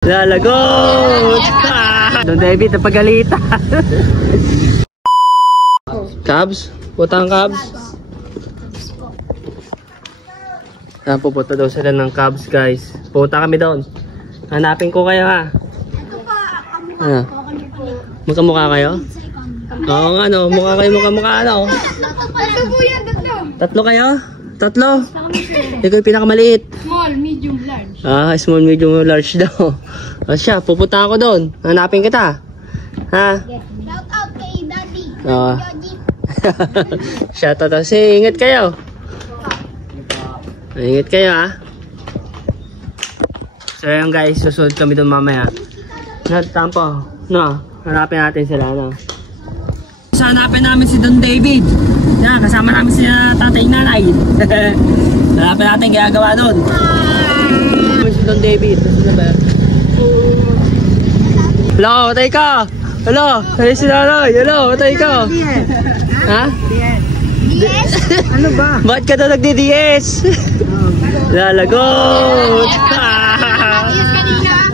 Lalagot! Don David, napagalitan. Cubs? Putang Cubs? Pupunta daw sila ng Cubs, guys. Pupunta kami doon. Hanapin ko kayo, ha? Ano? Magkamukha kayo? Oo nga, no? Mukha kayo, mukha ano? Tatlo kayo? Tatlo? Ikaw yung pinakamaliit. Small, medium, large. Ah, small, medium, large daw. O siya, pupunta ako doon. Hanapin kita. Ha? Shout out kay Daddy. Oo. Shout out. Kasi ingat kayo. Ingat kayo, ha? So yun guys, susunod kami doon mamaya. Tampo. No, hanapin natin sila, no? So hanapin namin si Don David. Yan, kasama namin si tatay nanay. Hanapin natin ginagawa doon. Si Don David. Ano ba? Hello, patay ka! Hello, hey si nanay. Hello, patay ka! Ha? DS? Ano ba? Ba't ka daw nagdi-DS? Lalagot!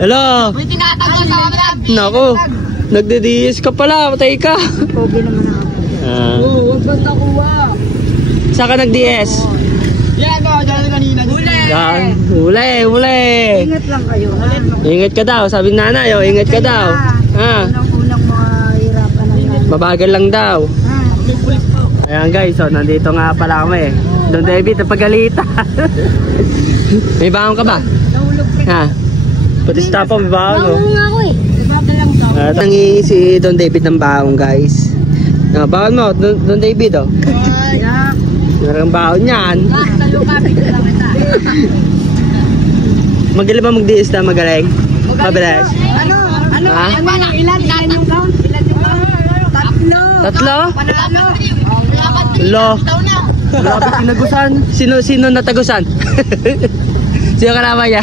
Hello! May tinatago sa camera. Naku! Nagdi-DS ka pala, patay ka! Pogi naman ako. Huwag ba't nakuha? Saan ka nag-DS? Yan o, dyan kanina. Huli! Huli! Ingat lang kayo. Ingat ka daw, sabi ni nanay, oh, ingat ka daw. Ha? Unang mahirapan ng Mabagal lang daw. Ayan guys, so nandito nga pala kami. Don David, napagalitan. May baon ka ba? Nahulog pre. Ha? Pati sa tapo, may baon, oh. nga ako eh. Ibaba lang daw. Nangingi si Don David ng baon, guys. Baon mo, Don David, oh. Yeah. Meron baon yan. Talukapin ko lang kita. Magaling ba mag-DS na magaling? Mabilis? Ano? Ha? Ilan yung count? Ilan yung count? Tatlo? Panalo. Lo. Grabe tinagusan. Sino natagusan? Sino kalama niya?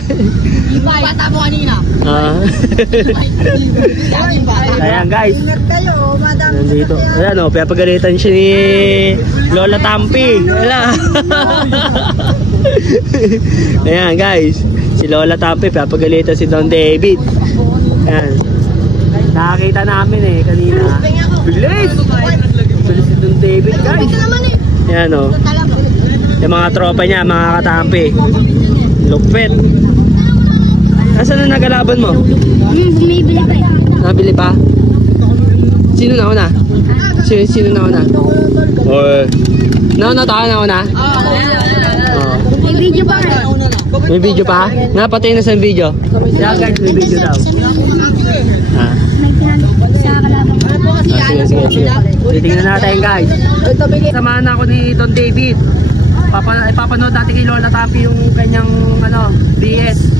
Bata mo kanina. Ayan guys. Ingat kayo, madami. Nandito. Ayan o, pinapagalitan siya ni Lola Tampi. Wala. Ayan guys. Si Lola Tampi, pinapagalitan si Don David. Ayan. Nakakita namin eh kanina. Bilis! Bilis si Don David guys. Ayan o. Yung mga tropa niya, mga katampi. Lupit. Nasaan na nagalaban mo? Bumibili pa eh. Nabili pa? Sino na una? Sino na una? Nauna tayo na una? Oo. May video pa eh. May video pa? Napatay na sa video? Yeah guys, may video daw. Ha? May pinanong sa kalabang. Sige. Titingnan natin guys. Samahan ako ni Don David. Papanood natin kay Lola Tampi yung kanyang DS.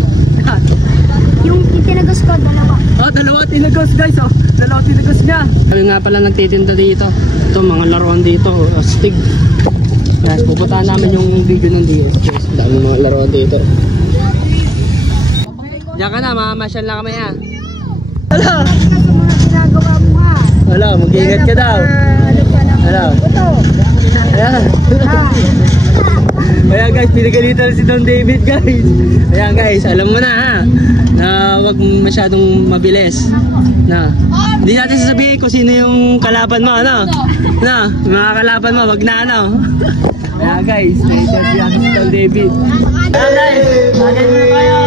Yung tinagos ko, dalawa. Oh, dalawa tinagos guys, oh. Dalawa tinagos niya. Kami nga pala nagtitinda dito. Ito, mga laruan dito, astig. Guys, pupuntahan namin yung video ng DS. Guys, dami mga laruan dito. Diyan ka na, mamasyal na kami ha. Hala! Mga ginagawa mo ha. Hala, mag-iingat ka daw. Hala. Ayan. Ayan guys, pinagalitan si Don David guys. Ayan guys, alam mo na ha. Na wag masyadong mabilis. Na. Hindi natin sasabihin kung sino yung kalaban mo, ano? Na, mga kalaban mo, wag na ano. Ayan guys, na-interview natin si Don David. Ayan guys, bagay mo kayo.